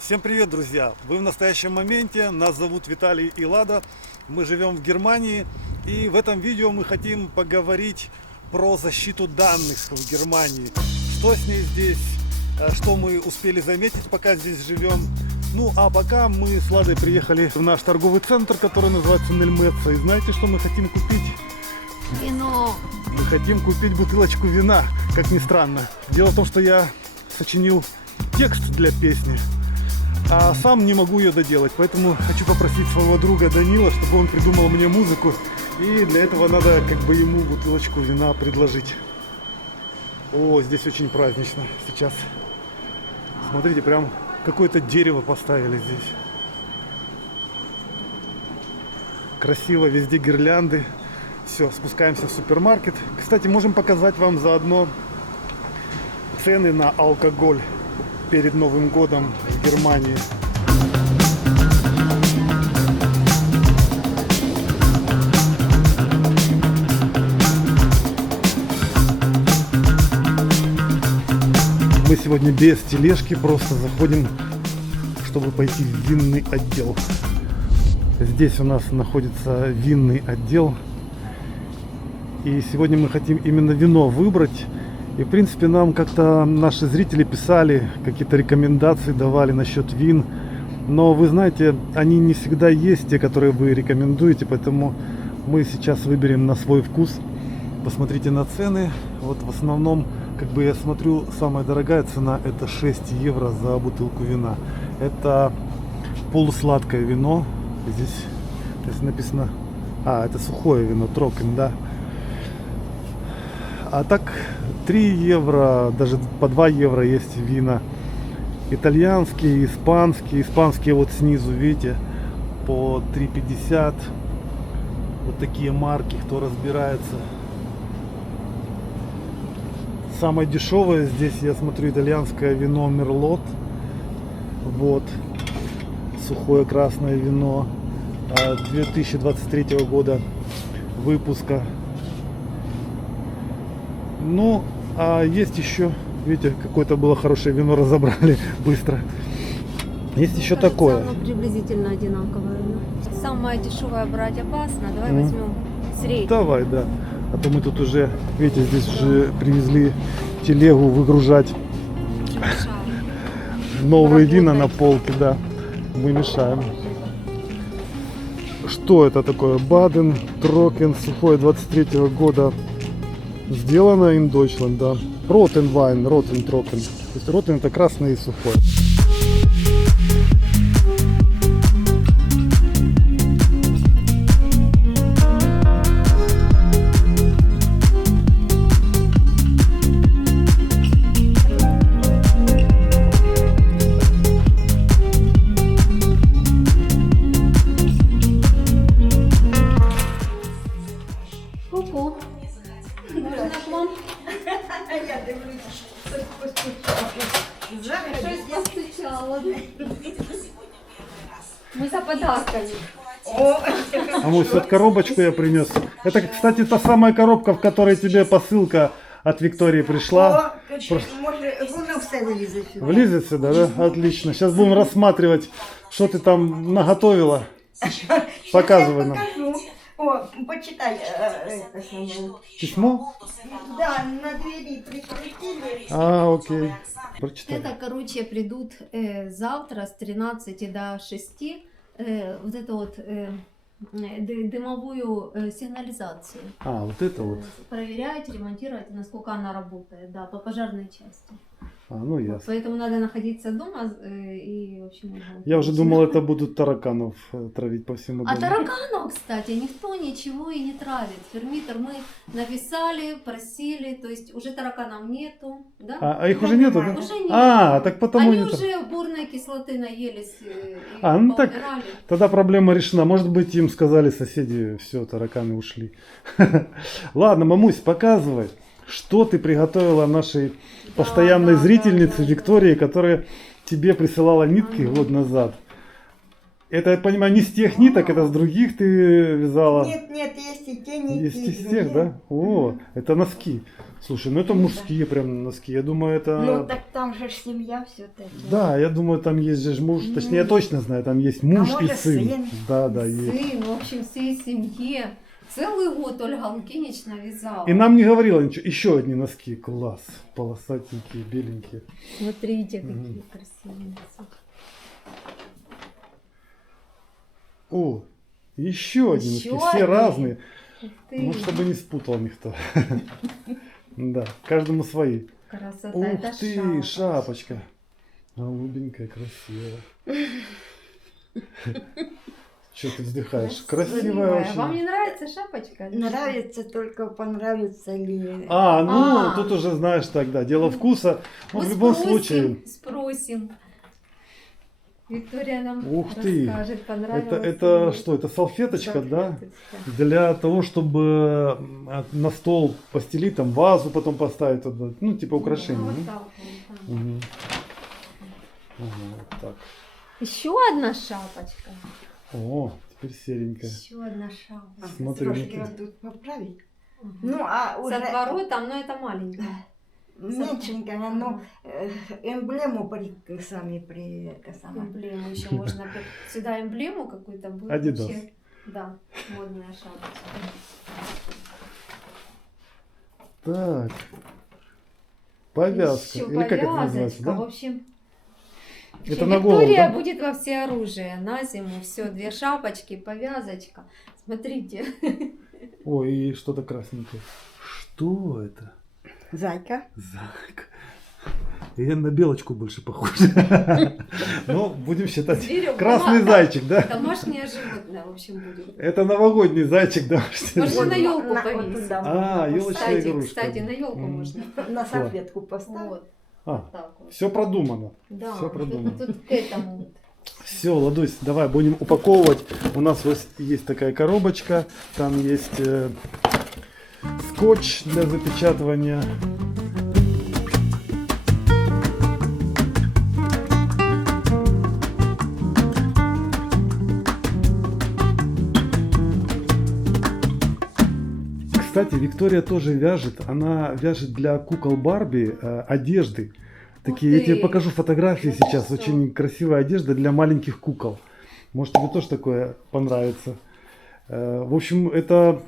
Всем привет, друзья! Вы в настоящем моменте, нас зовут Виталий и Лада, мы живем в Германии, и в этом видео мы хотим поговорить про защиту данных в Германии. Что с ней здесь, что мы успели заметить, пока здесь живем. Ну а пока мы с Ладой приехали в наш торговый центр, который называется Нельмеца. И знаете, что мы хотим купить? Вино. Мы хотим купить бутылочку вина, как ни странно. Дело в том, что я сочинил текст для песни, а сам не могу ее доделать, поэтому хочу попросить своего друга Данила, чтобы он придумал мне музыку, и для этого надо как бы ему бутылочку вина предложить. О, здесь очень празднично сейчас. Смотрите, прям какое-то дерево поставили здесь. Красиво, везде гирлянды. Все, спускаемся в супермаркет. Кстати, можем показать вам заодно цены на алкоголь перед Новым годом в Германии. Мы сегодня без тележки, просто заходим, чтобы пойти в винный отдел. Здесь у нас находится винный отдел. И сегодня мы хотим именно вино выбрать. И в принципе нам как-то наши зрители писали, какие-то рекомендации давали насчет вин. Но вы знаете, они не всегда есть, те, которые вы рекомендуете. Поэтому мы сейчас выберем на свой вкус. Посмотрите на цены. Вот в основном, как бы я смотрю, самая дорогая цена это 6 евро за бутылку вина. Это полусладкое вино. Здесь написано... это сухое вино, Трокен, да. А так 3 евро, даже по 2 евро есть вина. Итальянские, испанские. Испанские вот снизу, видите, по 3,50. Вот такие марки, кто разбирается. Самое дешевое здесь, я смотрю, итальянское вино Мерлот. Вот. Сухое красное вино 2023 года выпуска. Ну, а есть еще, видите, какое-то было хорошее вино, разобрали быстро. Есть еще Кажется, такое. оно приблизительно одинаковое. Самое дешевое брать опасно. Давай возьмем среднее. Давай, да. А то мы тут уже, видите, здесь уже привезли телегу выгружать новые вина на полке, да. Мы мешаем. Что это такое? Баден, Трокен, сухое 23 года. Сделано in Deutschland, да. Roten Wein, Roten Trocken. То есть Roten это красный и сухой. Ку-ку. Можна к вам? Я дивлюсь, Щось постучало. Мы за подарками. А вот коробочку я принес. Это, кстати, та самая коробка, в которой тебе посылка от Виктории пришла. Може, воно все вилізе сюди. Влезет сюда, да? Отлично. Сейчас будем рассматривать, что ты там наготовила. Показывай нам. Покажу. О, почитай. Это саме. Письмо? Да, на двері прикрутили. Окей. Прочитай. Это, короче, придут завтра с 13 до 6 вот эту вот дымовую сигнализацию. Вот это вот. Проверять, ремонтировать, насколько она работает, да, по пожарной части. Ну ясно. Поэтому надо находиться дома и, в общем... Я уже думал, это будут тараканов травить по всему А дому. тараканов, кстати, никто ничего и не травит. Фермитер мы написали, просили, то есть уже тараканов нету, да? А их уже нету, да? Уже нет. Так потому Они нет. уже бурной кислоты наелись и Ну так, поумирали. тогда проблема решена. Может быть, им сказали соседи, все, тараканы ушли. Ладно, мамусь, показывай, что ты приготовила нашей постоянной зрительнице Виктории, которая тебе присылала нитки год назад. Это, я понимаю, не с тех ниток, это с других ты вязала? Нет, есть и те, не Есть из тех, да? О, это носки. Слушай, ну это мужские прям носки. Я думаю, это... Ну так там же ж семья все-таки. Да, я думаю, там есть же муж, точнее, я точно знаю, там есть муж и может, сын. сын. Да, да, есть. Сын, в общем, всей семье. Целый год Ольга Лукинична вязала. И нам не говорила ничего. Еще одни носки, класс. Полосатенькие, беленькие. Смотрите, какие Мгм. красивые носки. О, еще одни носки, Еще все одни? разные. Ух ты, Ну, чтобы не спутал никто. Да, каждому свои. красота, Ух это ты, шапочка. Голубенькая, красивая. Че ты вздыхаешь? Красивая очень. Вам не нравится шапочка? Нравится, только понравится ли. Ну, тут уже знаешь тогда, дело вкуса. Ну, Мы в любом спросим, случае, Спросим. Виктория нам Ух ты. расскажет, понравилось это ли. что, это салфеточка, да? Салфеточка. Для того, чтобы на стол постелить, там вазу потом поставить, туда, ну, типа украшение. Вот ну? так вот, да. Мгм. Ага, вот так. Еще одна шапочка. О, теперь серенькая. Еще одна шапочка. Смотри, Трошки ну вот тут поправить. Ага. Ну, а С уже отворотом, но это маленькая. меньшенькая, но эмблему сами Эмблему еще можно. Сюда эмблему какую-то будет. Adidas. Вообще, да, модная шапочка. Так. Повязка. Еще Или как это называется, повязочка. да? В общем, Это на голову, Виктория да? будет во всеоружие на зиму. Все, 2 шапочки, повязочка. Смотрите. Ой, и что-то красненькое. Что это? Зайка. Зайка. Я на белочку больше похожа. Ну, будем считать. Зверек, Красный дома- зайчик, да? Домашнее животное, в общем, будет. Это новогодний зайчик домашний. Можно на ёлку Вот повесить. туда А, можно ёлочная поставить. игрушка. Кстати, на елку Мгм. можно. На салфетку поставить. Вот, А, так вот. все продумано. Да, всё продумано. тут к этому. Все, Ладусь, давай будем упаковывать. У нас вот есть такая коробочка, там есть скотч для запечатывания. Кстати, Виктория тоже вяжет. Она вяжет для кукол Барби одежды. Такие, я Ух тебе ты! покажу фотографии Да ты сейчас. что? Очень красивая одежда для маленьких кукол. Может, тебе тоже такое понравится. В общем, это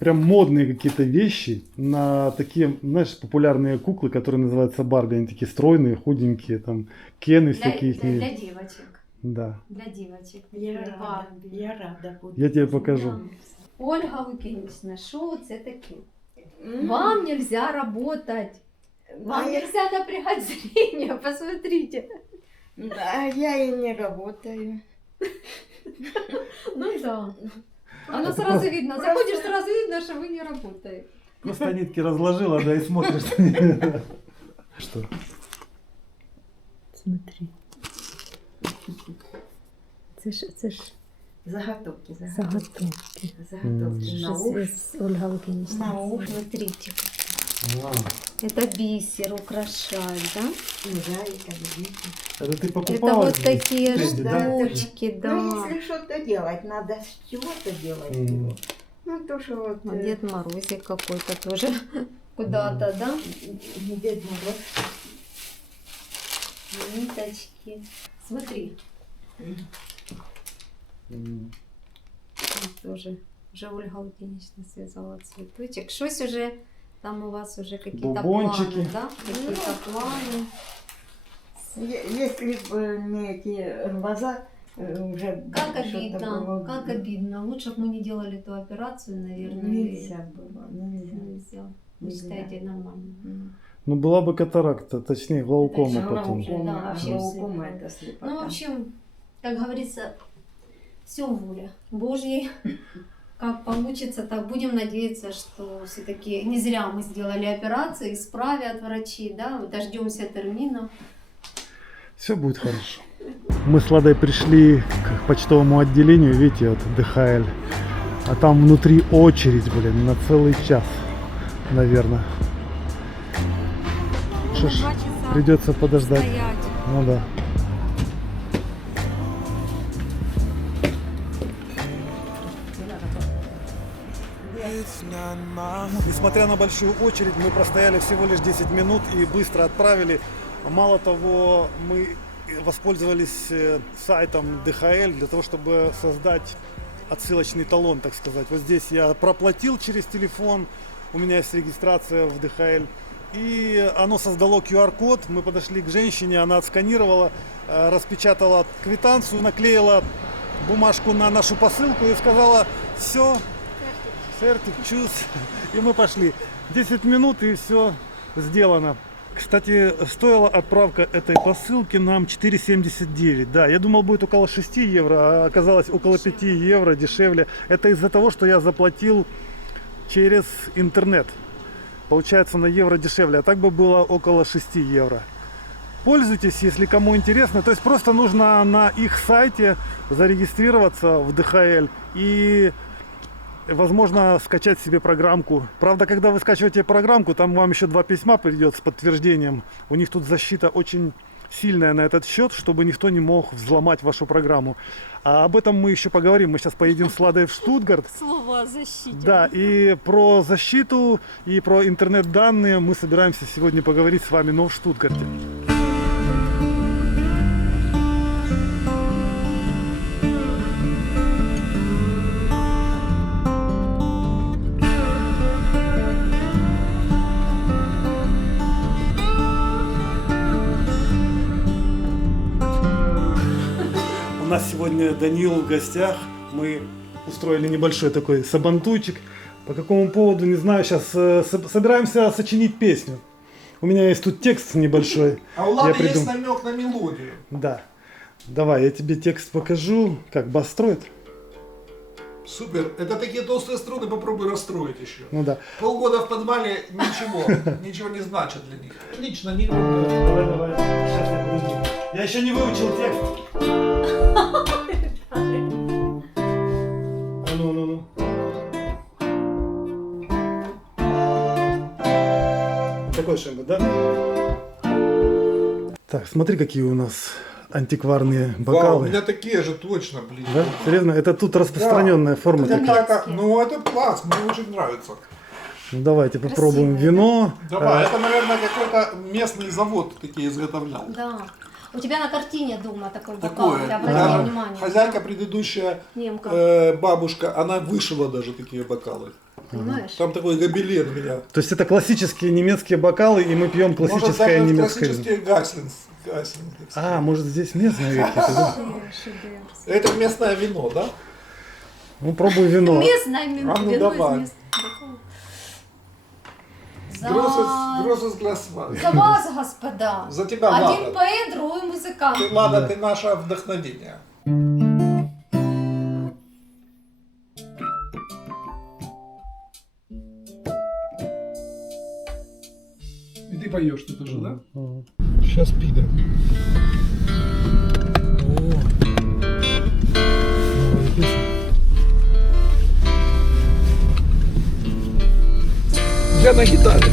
прям модные какие-то вещи на такие, знаешь, популярные куклы, которые называются Барби. Они такие стройные, худенькие, там, Кены всякие. их Для девочек. Да. Для девочек. Я Такие рада, Барбі. я рада буду. Я тебе покажу. Да. Ольга Лукинична, що це таке? Вам нельзя работать. Вам А я- нельзя напрягать зрение, посмотрите. Да, я и не работаю. Ну да. Оно Это сразу просто- видно. Заходишь, сразу видно, что вы не работаете. Просто нитки разложила, да, и смотришь. Что? Смотри. Це ж Заготовки, заготовки. Заготовки на уши. Ольга Лукинична. На уши. Смотрите. Это бисер украшать, да? Зайка, видите. Это ты Это покупала? вот такие Тренди, да? штучки, да. Ну, если что-то делать, надо с чего-то делать Мгм. его. Ну, то, что вот А Дед Морозик какой-то тоже куда-то, да? Дед Мороз. Ниточки. Смотри, М. тоже уже Ольга Лукинична связала цветочек. Щось уже там у вас уже какие-то Бубончики. планы, да? Какие-то планы. Если бы не эти глаза, уже Как что-то обидно, было как бы. обидно. Лучше бы мы не делали эту операцию, наверное. Нельзя было, нельзя. Нельзя. Вы Нельзя. считаете нормально? Ну, была бы катаракта, точнее, глаукома Это потом. глаукома. Да, А вообще глаукома слепота. это слепота. Ну, в общем, как говорится, все воля Божьей. Как получится, так будем надеяться, что все-таки не зря мы сделали операцию, исправят врачи, да, дождемся термина. Все будет хорошо. Мы с Ладой пришли к почтовому отделению, видите, вот ДХЛ. А там внутри очередь, блин, на целый час, наверное. Что ж, придется подождать. Ну да. Несмотря на большую очередь, мы простояли всего лишь 10 минут и быстро отправили. Мало того, мы воспользовались сайтом DHL для того, чтобы создать отсылочный талон, так сказать. Вот здесь я проплатил через телефон, у меня есть регистрация в DHL. И оно создало QR-код, мы подошли к женщине, она отсканировала, распечатала квитанцию, наклеила бумажку на нашу посылку и сказала: все, сертик, чус. И мы пошли. 10 минут и все сделано. Кстати, стоила отправка этой посылки нам 4,79. Да, я думал, будет около 6 евро, а оказалось около 5 евро дешевле. Это из-за того, что я заплатил через интернет. Получается на евро дешевле, а так бы было около 6 евро. Пользуйтесь, если кому интересно. То есть просто нужно на их сайте зарегистрироваться в DHL и, возможно, скачать себе программку. Правда, когда вы скачиваете программку, там вам еще 2 письма придет с подтверждением. У них тут защита очень сильная на этот счет, чтобы никто не мог взломать вашу программу. А об этом мы еще поговорим. Мы сейчас поедем с Ладой в Штутгарт. Слово о защите. Да, и про защиту, и про интернет-данные мы собираемся сегодня поговорить с вами, но в Штутгарте. У нас сегодня Данил в гостях. Мы устроили небольшой такой сабантуйчик. По какому поводу, не знаю, сейчас собираемся сочинить песню. У меня есть тут текст небольшой. А у Лады есть намек на мелодию. Да. Давай, я тебе текст покажу. Как, бас строит? Супер. Это такие толстые струны, попробуй расстроить еще. Ну да. Полгода в подвале ничего не значит для них. Отлично, не Давай. Сейчас я подожди. Я еще не выучил текст. Ну. Такой шембет, да? Так, смотри, какие у нас антикварные Вау, у бокалы. меня такие же точно, блин. Да? Серьезно? Это тут распространенная форма Это такая. как, ну это класс, мне очень нравится. Ну, давайте попробуем Красивые. вино. Давай, это, наверное, какой-то местный завод такие изготовлял. Да. У тебя на картине дома такой бокал, Такое. ты обрати Даже внимание. хозяйка предыдущая, Немка. бабушка, она вышила даже такие бокалы. Понимаешь? Там такой гобелен у меня. То есть это классические немецкие бокалы, и мы пьем Может, классическое даже немецкое вино. классические гаслинг. А, может здесь местные какие-то, да? Шедевр. Это местное вино, да? Ну, пробуй вино. Местное А ну вино давай. из местного. Гросс глаз. За вас, господа. За тебя, Один Лада. поэт, другой музыкант. Ты, Лада, ты наше вдохновение. И ты поешь что-то же, да? Сейчас пида. Новая песня. Я на гитаре.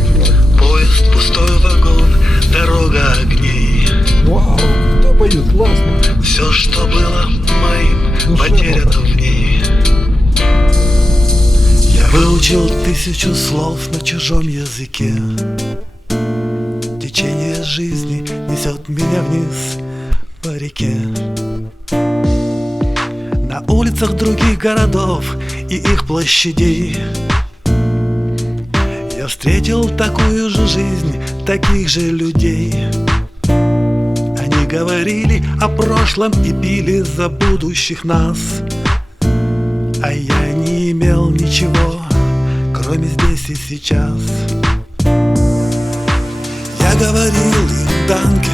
Поезд, пустой вагон, дорога огней. Вау, кто поет? Классно. Все, что было моим, Душевно. потеряно в ней. Я выучил 1000 слов на чужом языке. Течение жизни несет меня вниз по реке. На улицах других городов и их площадей я встретил такую же жизнь, таких же людей. Они говорили о прошлом и пили за будущих нас, а я не имел ничего, кроме здесь и сейчас. Я говорил им данке,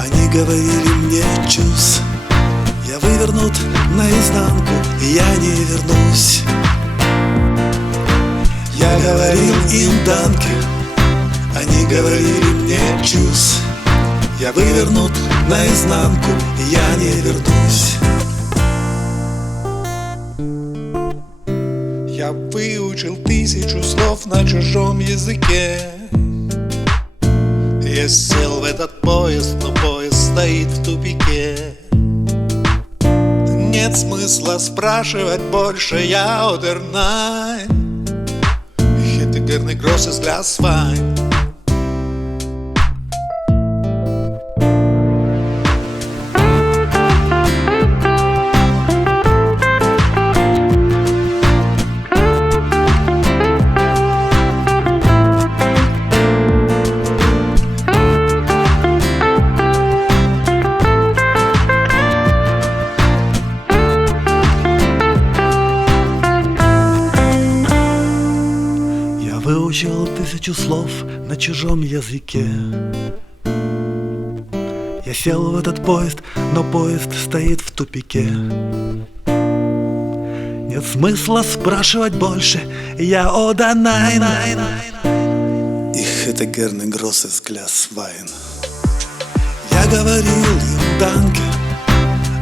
они говорили мне чус. Я вывернут наизнанку, и я не вернусь. Я говорил им данке, они говорили мне чус. Я вывернут наизнанку, и я не вернусь. Я выучил 1000 слов на чужом языке. Я сел в этот поезд, но поезд стоит в тупике. Нет смысла спрашивать больше, я одернай. gerne großes Glas Wein. Выучил 1000 слов на чужом языке. Я сел в этот поезд, но поезд стоит в тупике. Нет смысла спрашивать больше, я ода nein. Ich hätte gerne großes Glas Wein. Я говорил им danke,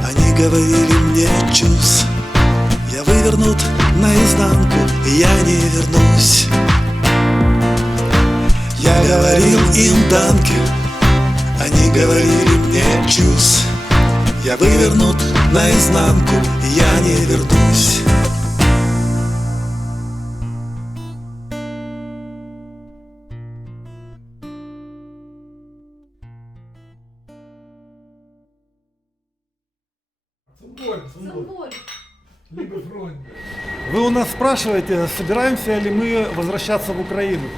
они говорили мне tschüss. Я вывернут наизнанку, и я не вернусь. Я говорил им данке, они говорили мне tschüss. Я вывернут наизнанку, и я не вернусь. Вы у нас спрашиваете, собираемся ли мы возвращаться в Украину.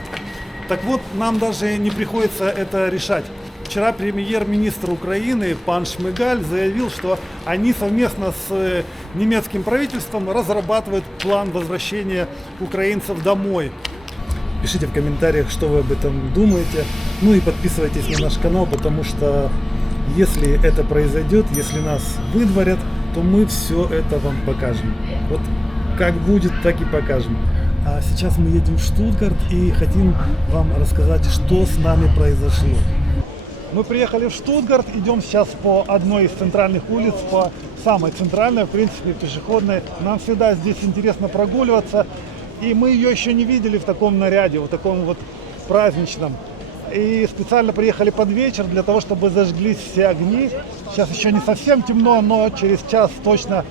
Так вот, нам даже не приходится это решать. Вчера премьер-министр Украины пан Шмыгаль заявил, что они совместно с немецким правительством разрабатывают план возвращения украинцев домой. Пишите в комментариях, что вы об этом думаете. Ну и подписывайтесь на наш канал, потому что если это произойдет, если нас выдворят, то мы все это вам покажем. Вот как будет, так и покажем. А сейчас мы едем в Штутгарт и хотим вам рассказать, что с нами произошло. Мы приехали в Штутгарт, идем сейчас по одной из центральных улиц, по самой центральной, в принципе, пешеходной. Нам всегда здесь интересно прогуливаться, и мы ее еще не видели в таком наряде, вот таком вот праздничном. И специально приехали под вечер для того, чтобы зажглись все огни. Сейчас еще не совсем темно, но через час точно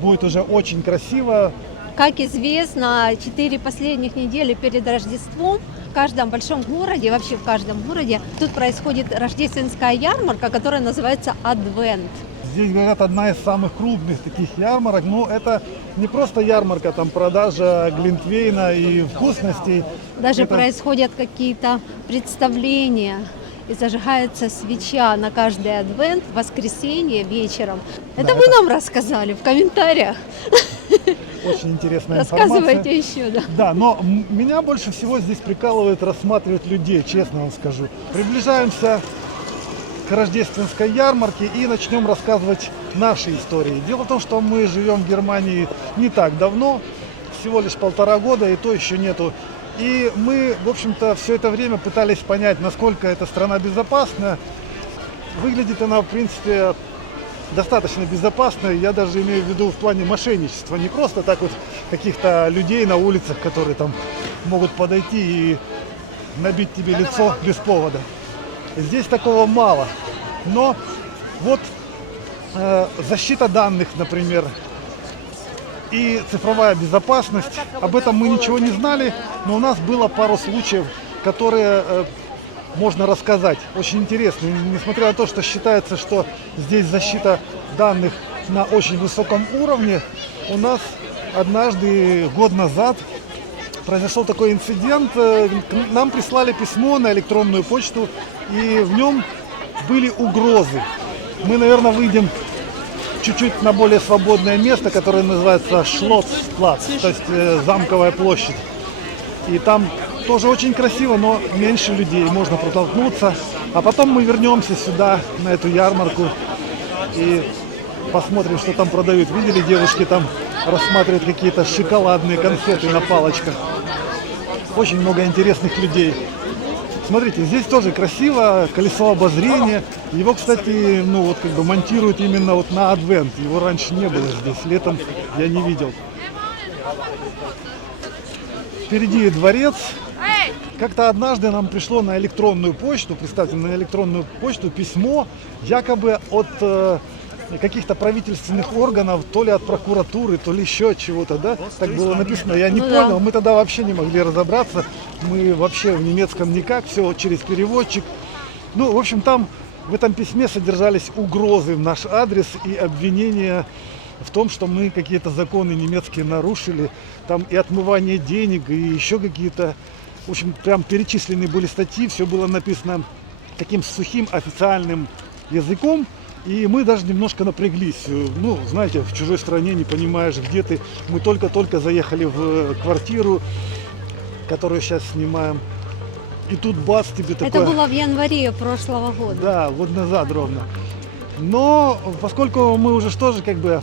будет уже очень красиво. Как известно, 4 последних недели перед Рождеством в каждом большом городе, вообще в каждом городе, тут происходит рождественская ярмарка, которая называется Адвент. Здесь, говорят, одна из самых крупных таких ярмарок. Но это не просто ярмарка, там продажа глинтвейна и вкусностей. Даже это... происходят какие-то представления. И зажигается свеча на каждый адвент в воскресенье вечером. Да, это вы нам рассказали в комментариях. Очень интересная информация. Рассказывайте еще, да. Да, но меня больше всего здесь прикалывает рассматривать людей, честно вам скажу. Приближаемся к рождественской ярмарке и начнем рассказывать наши истории. Дело в том, что мы живем в Германии не так давно, всего лишь 1,5 года, и то еще нету. И мы, в общем-то, все это время пытались понять, насколько эта страна безопасна. Выглядит она, в принципе, достаточно безопасно. Я даже имею в виду в плане мошенничества. Не просто так вот каких-то людей на улицах, которые там могут подойти и набить тебе лицо без повода. Здесь такого мало. Но вот защита данных, например, и цифровая безопасность. Об этом мы ничего не знали, но у нас было пару случаев, которые можно рассказать. Очень интересно. Несмотря на то, что считается, что здесь защита данных на очень высоком уровне, у нас однажды, год назад, произошел такой инцидент. Нам прислали письмо на электронную почту, и в нем были угрозы. Мы, наверное, выйдем чуть-чуть на более свободное место, которое называется Шлоссплац, то есть замковая площадь. И там тоже очень красиво, но меньше людей, можно протолкнуться. А потом мы вернемся сюда, на эту ярмарку, и посмотрим, что там продают. Видели, девушки там рассматривают какие-то шоколадные конфеты на палочках. Очень много интересных людей. Смотрите, здесь тоже красиво, колесо обозрения. Его, кстати, ну вот как бы монтируют именно вот на Адвент. Его раньше не было здесь, летом я не видел. Впереди дворец. Как-то однажды нам пришло на электронную почту, представьте, на электронную почту письмо якобы от каких-то правительственных органов, то ли от прокуратуры, то ли еще от чего-то, да? Так было написано. Я не Ну да. понял, мы тогда вообще не могли разобраться. Мы вообще в немецком никак, все через переводчик. Ну, в общем, там в этом письме содержались угрозы в наш адрес и обвинения в том, что мы какие-то законы немецкие нарушили. Там и отмывание денег, и еще какие-то... В общем, прям перечислены были статьи, все было написано таким сухим официальным языком. И мы даже немножко напряглись. Ну, знаете, в чужой стране не понимаешь, где ты. Мы только-только заехали в квартиру, которую сейчас снимаем. И тут бац, тебе такое... Это было в январе прошлого года. Да, год назад ровно. Но поскольку мы уже тоже как бы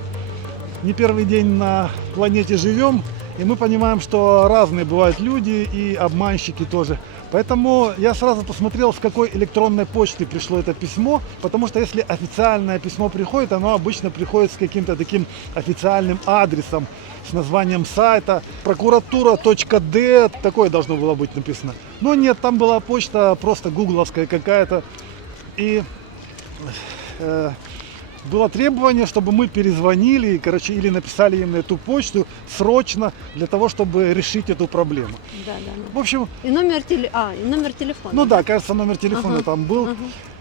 не первый день на планете живем, и мы понимаем, что разные бывают люди и обманщики тоже. Поэтому я сразу посмотрел, с какой электронной почты пришло это письмо, потому что если официальное письмо приходит, оно обычно приходит с каким-то таким официальным адресом, с названием сайта, прокуратура.д, такое должно было быть написано. Но нет, там была почта просто гугловская какая-то. И было требование, чтобы мы перезвонили, короче, или написали им на эту почту срочно для того, чтобы решить эту проблему. Да, да, да. В общем, И номер, и номер телефона. ну да, кажется, номер телефона Ага, там был. ага.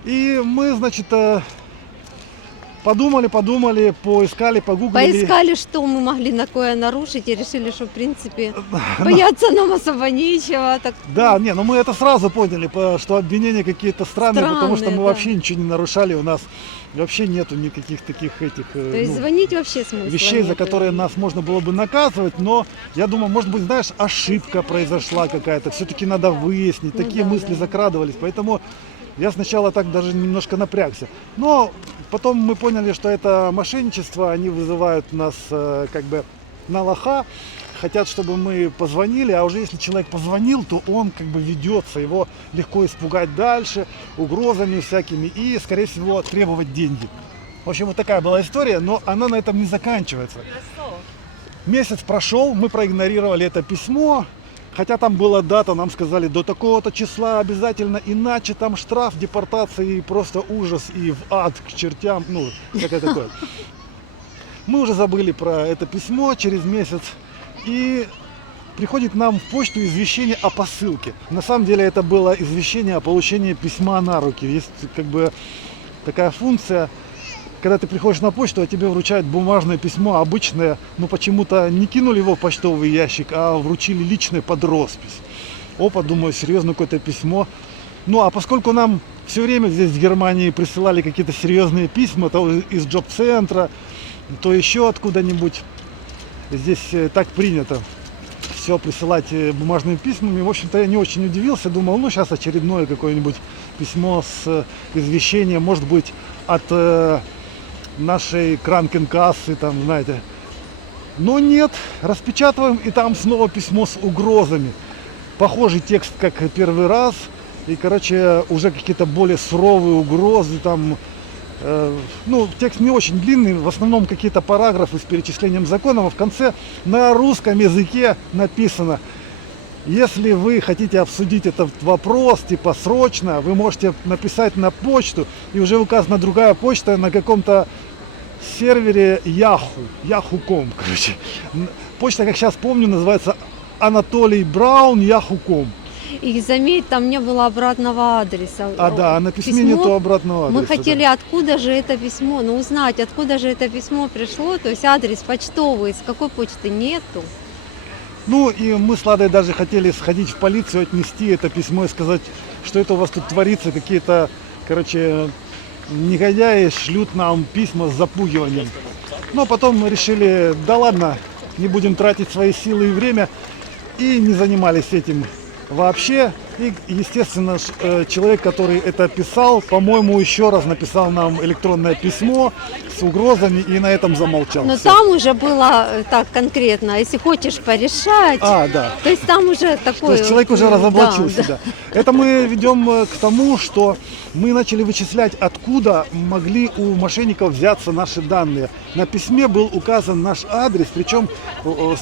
И мы, значит, подумали, поискали, погуглили. Поискали, что мы могли такое нарушить, и решили, что, в принципе, бояться нам особо нечего. Так, Да, не, ну мы это сразу поняли, что обвинения какие-то странные, потому что мы Странные, да. вообще ничего не нарушали, у нас вообще нету никаких таких этих то есть ну, звонить вообще смысла вещей, за нету. которые нас можно было бы наказывать, но я думаю, может быть, знаешь, ошибка произошла какая-то, все-таки надо выяснить, Ну такие да, мысли да. закрадывались, поэтому я сначала так даже немножко напрягся. Но потом мы поняли, что это мошенничество, они вызывают нас как бы на лоха, хотят, чтобы мы позвонили, а уже если человек позвонил, то он как бы ведется, его легко испугать дальше, угрозами всякими и, скорее всего, требовать деньги. В общем, вот такая была история, но она на этом не заканчивается. Месяц прошел, мы проигнорировали это письмо, хотя там была дата, нам сказали до такого-то числа обязательно, иначе там штраф, депортация и просто ужас, и в ад к чертям, ну, какое такое. Мы уже забыли про это письмо через месяц, и приходит нам в почту извещение о посылке. На самом деле это было извещение о получении письма на руки. Есть как бы такая функция, когда ты приходишь на почту, а тебе вручают бумажное письмо обычное, но почему-то не кинули его в почтовый ящик, а вручили личное под роспись. Опа, думаю, серьезно какое-то письмо. Ну а поскольку нам все время здесь в Германии присылали какие-то серьезные письма, то из джоб-центра, то еще откуда-нибудь, здесь так принято все присылать бумажными письмами. В общем-то, я не очень удивился, думал, ну сейчас очередное какое-нибудь письмо с извещением, может быть, от нашей кранкенкассы, там, знаете. Но нет, распечатываем, и там снова письмо с угрозами. Похожий текст, как первый раз, и, короче, уже какие-то более суровые угрозы, там, ну, текст не очень длинный, в основном какие-то параграфы с перечислением законов, а в конце на русском языке написано: если вы хотите обсудить этот вопрос, типа срочно, вы можете написать на почту, и уже указана другая почта на каком-то сервере Yahoo.com, короче. Почта, как сейчас помню, называется Анатолий Браун Yahoo.com. И заметь, там не было обратного адреса. А да, на письме нету обратного адреса. Мы хотели, да. откуда же это письмо, ну узнать, откуда же это письмо пришло, то есть адрес почтовый, с какой почты нету. Ну и мы с Ладой даже хотели сходить в полицию, отнести это письмо и сказать, что это у вас тут творится, какие-то, короче, негодяи шлют нам письма с запугиванием. Но потом решили, да ладно, не будем тратить свои силы и время, и не занимались этим вообще. И, естественно, человек, который это писал, по-моему, еще раз написал нам электронное письмо с угрозами и на этом замолчал. Но Всё. там уже было так конкретно, если хочешь порешать, А, да. то есть там уже То такое... есть человек уже разоблачился, да. да. Это мы ведем к тому, что мы начали вычислять, откуда могли у мошенников взяться наши данные. На письме был указан наш адрес, причем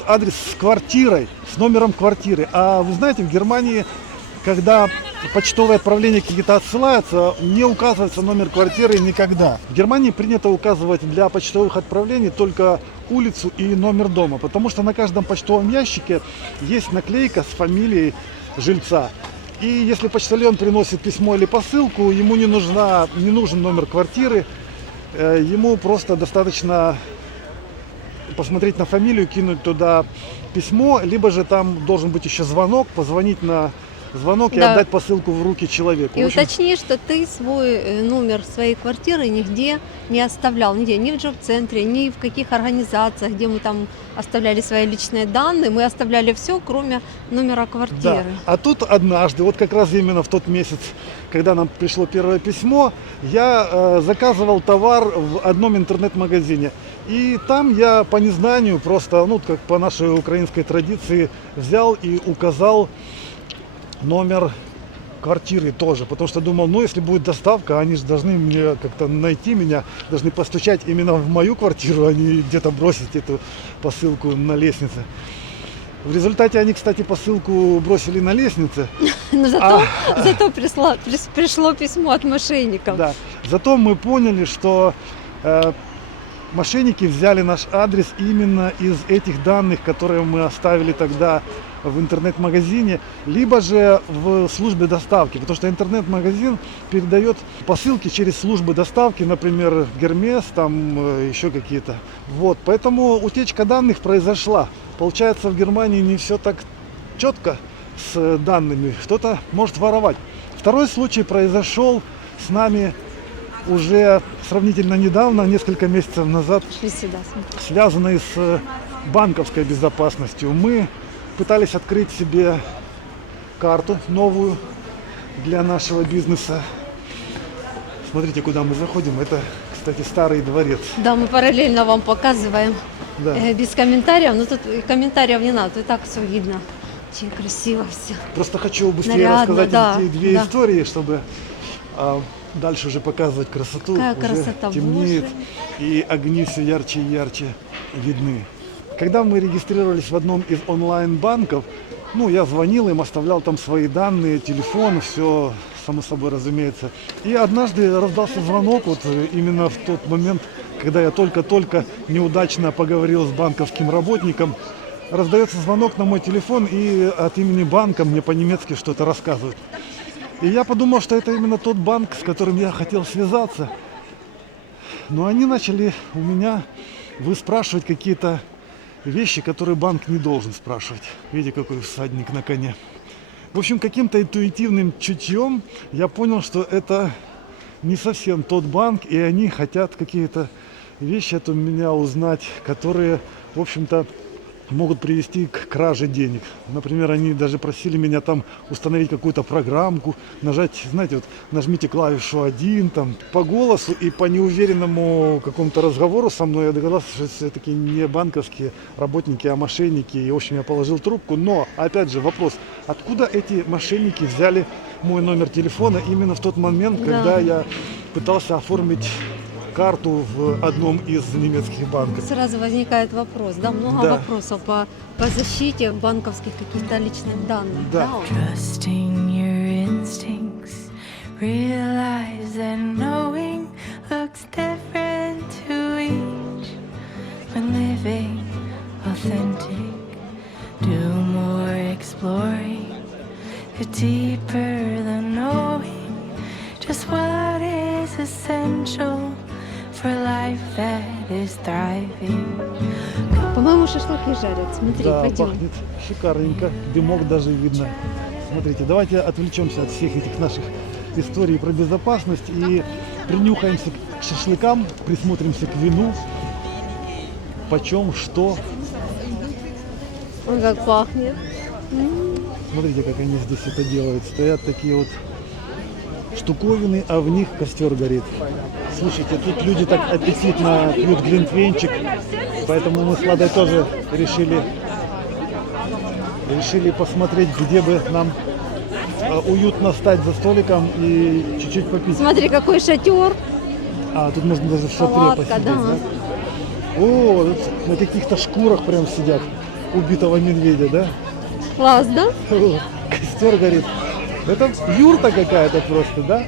адрес с квартирой, с номером квартиры. А вы знаете, в Германии, когда почтовые отправления какие-то отсылаются, не указывается номер квартиры никогда. В Германии принято указывать для почтовых отправлений только улицу и номер дома, потому что на каждом почтовом ящике есть наклейка с фамилией жильца. И если почтальон приносит письмо или посылку, ему не нужен номер квартиры, ему просто достаточно посмотреть на фамилию, кинуть туда письмо, либо же там должен быть еще звонок, позвонить на звонок и Да. отдать посылку в руки человеку. И В общем, уточни, что ты свой номер своей квартиры нигде не оставлял, нигде, ни в джоб-центре, ни в каких организациях, где мы там оставляли свои личные данные, мы оставляли все, кроме номера да. квартиры. А тут однажды, вот как раз именно в тот месяц, когда нам пришло первое письмо, я заказывал товар в одном интернет-магазине. И там я по незнанию просто, ну, как по нашей украинской традиции, взял и указал номер квартиры тоже, потому что думал, ну если будет доставка, они же должны мне как-то найти меня, должны постучать именно в мою квартиру, а не где-то бросить эту посылку на лестнице. В результате они, кстати, посылку бросили на лестнице. Но зато пришло письмо от мошенников. Да. Зато мы поняли, что мошенники взяли наш адрес именно из этих данных, которые мы оставили тогда в интернет-магазине, либо же в службе доставки, потому что интернет-магазин передает посылки через службы доставки, например, Гермес, там еще какие-то. Вот, поэтому утечка данных произошла. Получается, в Германии не все так четко с данными, кто-то может воровать. Второй случай произошел с нами уже сравнительно недавно, несколько месяцев назад, Шли сюда, смотри. связанный с банковской безопасностью. Мы пытались открыть себе карту новую для нашего бизнеса. Смотрите, куда мы заходим. Это, кстати, старый дворец. Да, мы параллельно вам показываем Да. без комментариев, но тут и комментариев не надо, тут и так все видно. Очень красиво все. Просто хочу быстрее Нарядно, рассказать да, эти две да. истории, чтобы дальше уже показывать красоту. Какая уже красота, темнеет, Боже. и огни все ярче и ярче видны. Когда мы регистрировались в одном из онлайн-банков, ну, я звонил им, оставлял там свои данные, телефон, все, само собой, разумеется. И однажды раздался звонок, вот именно в тот момент, когда я только-только неудачно поговорил с банковским работником. Раздается звонок на мой телефон, и от имени банка мне по-немецки что-то рассказывают. И я подумал, что это именно тот банк, с которым я хотел связаться. Но они начали у меня выспрашивать какие-то вещи, которые банк не должен спрашивать. Видите, какой всадник на коне. В общем, каким-то интуитивным чутьем я понял, что это не совсем тот банк, и они хотят какие-то вещи от меня узнать, которые, в общем-то, могут привести к краже денег. Например, они даже просили меня там установить какую-то программку, нажать, знаете, вот нажмите клавишу 1, там, по голосу и по неуверенному какому-то разговору со мной я догадался, что это все-таки не банковские работники, а мошенники. И, в общем, я положил трубку. Но, опять же, вопрос, откуда эти мошенники взяли мой номер телефона именно в тот момент, Да. когда я пытался оформить карту в одном из немецких банков? Сразу возникает вопрос, да, много Да. вопросов по защите банковских каких-то личных данных. Да. Trusting your instincts, realize that knowing looks different to each. When living authentic, do more exploring, go deeper than knowing just what is essential for life that is thriving. По-моему, шашлыки жарят. Смотри, Да, пойдем. пахнет шикарненько, дымок даже видно. Смотрите, давайте отвлечемся от всех этих наших историй про безопасность и принюхаемся к шашлыкам, присмотримся к вину, почем, что. Ой, как пахнет. Смотрите, как они здесь это делают. Стоят такие вот штуковины, а в них костер горит. Слушайте, тут люди так аппетитно пьют глинтвейнчик, поэтому мы с Ладой тоже решили посмотреть, где бы нам уютно стать за столиком и чуть-чуть попить. Смотри, какой шатер. А, тут можно даже в шатре Палатка, посидеть, да. да? О, тут на каких-то шкурах прям сидят убитого медведя, да? Класс, да? О, костер горит. Это юрта какая-то просто, да?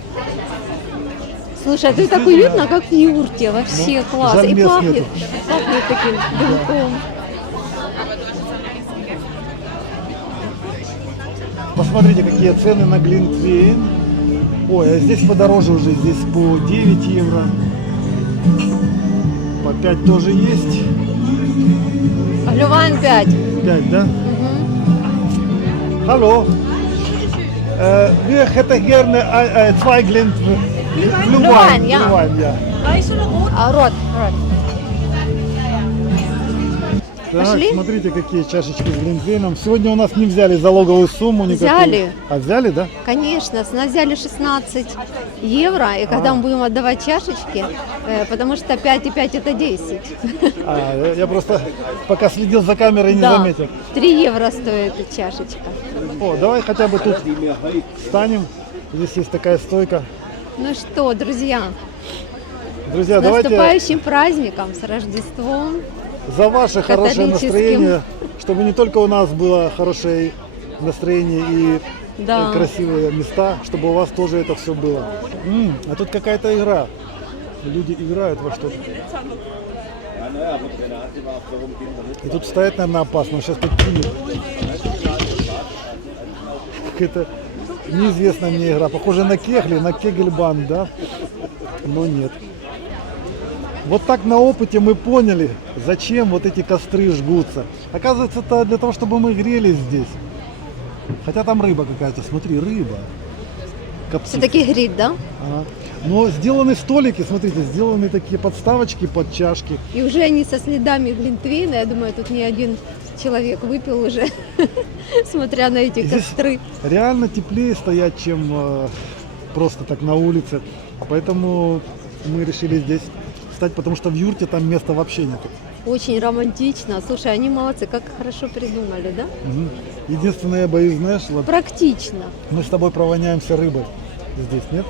Слушай, а ты так уютно, как в юрте, вообще Ну, класс. жаль, И мест пахнет, нету. пахнет таким дымком. Посмотрите, какие цены на глинтвейн. Ой, а здесь подороже уже, здесь по 9 евро. По 5 тоже есть. Глювайн 5. 5, да? Hallo. Wir hätten gerne zwei Glühwein. Glühwein, ja. Glühwein, ja. А, рот. Так, Пошли? смотрите, какие чашечки с глинтвейном. Сегодня у нас не взяли залоговую сумму никакую. Взяли. А взяли, да? Конечно, с нас взяли 16 евро, и когда мы будем отдавать чашечки, потому что 5 и 5 это 10. Я просто пока следил за камерой, не заметил. 3 евро стоит эта чашечка. О, давай хотя бы тут встанем. Здесь есть такая стойка. Ну что, друзья, Друзья, с давайте наступающим праздником, с Рождеством. за ваше хорошее католическим. настроение, чтобы не только у нас было хорошее настроение и Да. красивые места, чтобы у вас тоже это все было. А тут какая-то игра. Люди играют во что-то. И тут стоять, наверное, опасно. Сейчас тут кинет. Какая-то неизвестная мне игра. Похоже на кегли, на кегельбан, да? Но нет. Вот так на опыте мы поняли, зачем вот эти костры жгутся. Оказывается, это для того, чтобы мы грелись здесь. Хотя там рыба какая-то, смотри, рыба. Копчится. Все-таки гриль, да? Ага. Но сделаны столики, смотрите, сделаны такие подставочки под чашки. И уже они со следами глинтвейна, я думаю, тут не один человек выпил уже, смотря на эти Здесь костры. реально теплее стоять, чем просто так на улице. Поэтому мы решили здесь встать, потому что в юрте там места вообще нет. Очень романтично. Слушай, они молодцы, как хорошо придумали, да? Мгм. Единственное, я боюсь, знаешь, вот Практично. мы с тобой провоняемся рыбой здесь, нет?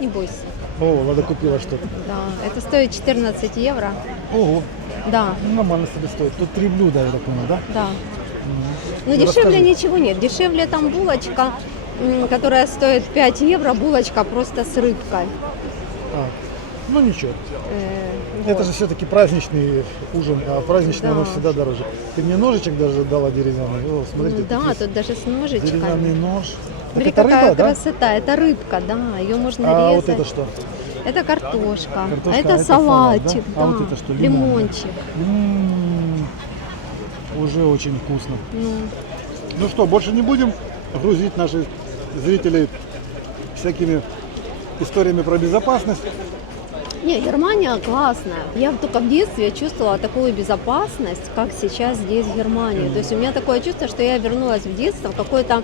Не бойся. О, Лада купила что-то. Да, это стоит 14 евро. Ого, Да, ну, нормально себе стоит. Тут 3 блюда, я так понял, да? да. Но Ну, дешевле расскажи. ничего нет. Дешевле там булочка, которая стоит 5 евро, булочка просто с рыбкой. А, ну ничего. Вот. Это же все-таки праздничный ужин, а праздничный оно Да. всегда дороже. Ты мне ножичек даже дала деревянный. О, смотрите, Ну тут да, есть тут даже с деревянный ножичками. нож. Так Смотри, это какая рыба, да? красота. Это рыбка, да, ее можно А резать. вот это что? Это картошка. Картошка, А а это это салат, салатик, да? А вот это что, лимон, да? лимончик. Уже очень вкусно. Ну, Ну что, больше не будем грузить наших зрителей всякими историями про безопасность. не, Германия классная. Я только в детстве чувствовала такую безопасность, как сейчас здесь в Германии. То есть у меня такое чувство, что я вернулась в детство, в какое-то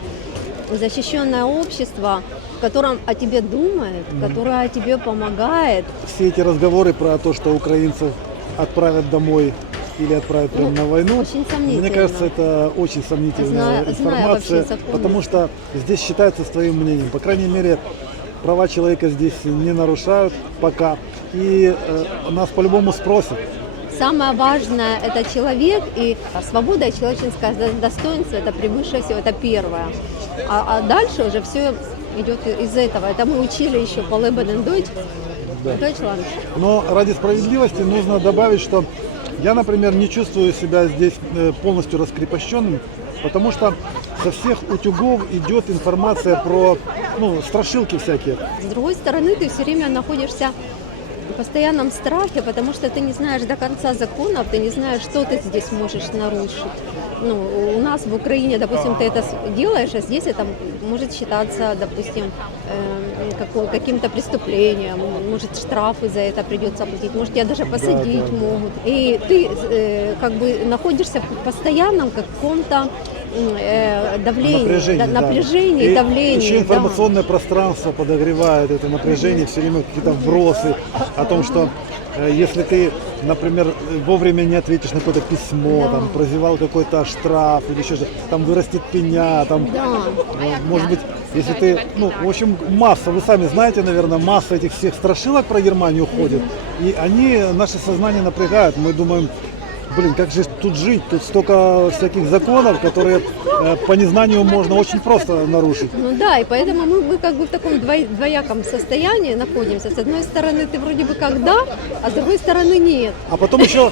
защищенное общество, в котором о тебе думает, которое о тебе помогает. Все эти разговоры про то, что украинцев отправят домой или отправят прямо на войну, Очень сомнительно. мне кажется, это очень сомнительная Зная информация, вообще законы. потому что здесь считается с твоим мнением. По крайней мере, права человека здесь не нарушают пока. И нас по-любому спросят. Самое важное – это человек, и свобода и человеческое достоинство – это превыше всего, это первое. А дальше уже все идет из этого. Это мы учили еще по Leben Deutsch. Deutschland. Но ради справедливости нужно добавить, что я, например, не чувствую себя здесь полностью раскрепощенным, потому что со всех утюгов идет информация про страшилки всякие. С другой стороны, ты все время находишься в постоянном страхе, потому что ты не знаешь до конца законов, ты не знаешь, что ты здесь можешь нарушить. У нас в Украине, допустим, ты это делаешь, а здесь это может считаться, допустим, каким-то преступлением, может штрафы за это придется платить, может тебя даже посадить могут. И ты как бы находишься в постоянном каком-то давлении, напряжении, И давлении. еще информационное пространство подогревает это напряжение, все время какие-то вбросы о том, что если ты, например, вовремя не ответишь на какое-то письмо, Да. там прозевал какой-то штраф или еще что-то, там вырастет пеня, там, Да. может быть, если ты, в общем, масса, вы сами знаете, наверное, масса этих всех страшилок про Германию ходит, и они наше сознание напрягают. Мы думаем, Блин, как же тут жить? Тут столько всяких законов, которые по незнанию можно очень просто нарушить. Ну да, и поэтому мы как бы в таком двояком состоянии находимся. С одной стороны, ты вроде бы как да, а с другой стороны нет. А потом еще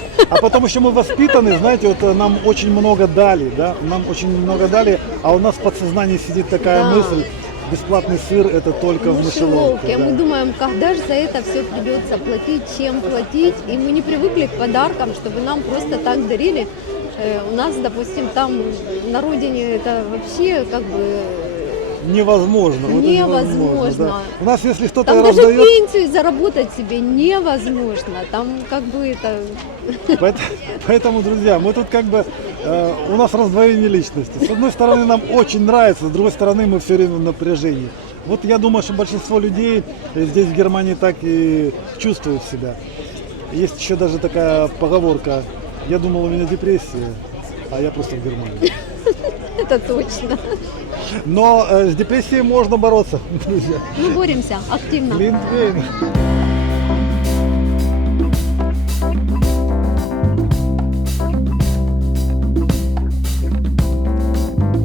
мы воспитаны, знаете, вот нам очень много дали, да, нам очень много дали, а у нас в подсознании сидит такая Да. мысль: бесплатный сыр это только в мышеловке. А Да. мы думаем, когда же за это все придется платить, чем платить. И мы не привыкли к подаркам, чтобы нам просто так дарили. У нас, допустим, там на родине это вообще как бы Невозможно. Вот это невозможно. да. У нас, если кто-то Там даже раздает, пенсию заработать себе невозможно. Там как бы это... поэтому, друзья, мы тут как бы, у нас раздвоение личности. С одной стороны, нам очень нравится, с другой стороны, мы все время в напряжении. Вот я думаю, что большинство людей здесь, в Германии, так и чувствуют себя. Есть еще даже такая поговорка: я думал, у меня депрессия, а я просто в Германии. Это точно. Но с депрессией можно бороться, друзья. Мы боремся активно. Глинтвейн.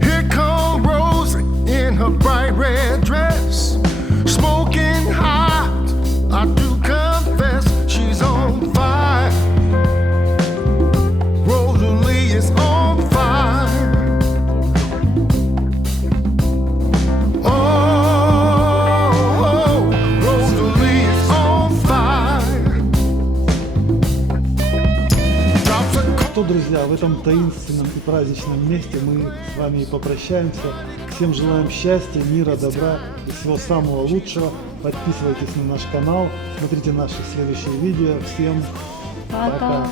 Here come Rosie in her bright red dress, smoking hot. I do confess she's on fire. Rosalie is on fire. Oh, Rosalie is on fire. Drops a Что, друзья, в этом таинственном и праздничном месте мы с вами и попрощаемся. Всем желаем счастья, мира, добра и всего самого лучшего. Подписывайтесь на наш канал, смотрите наши следующие видео. Всем пока!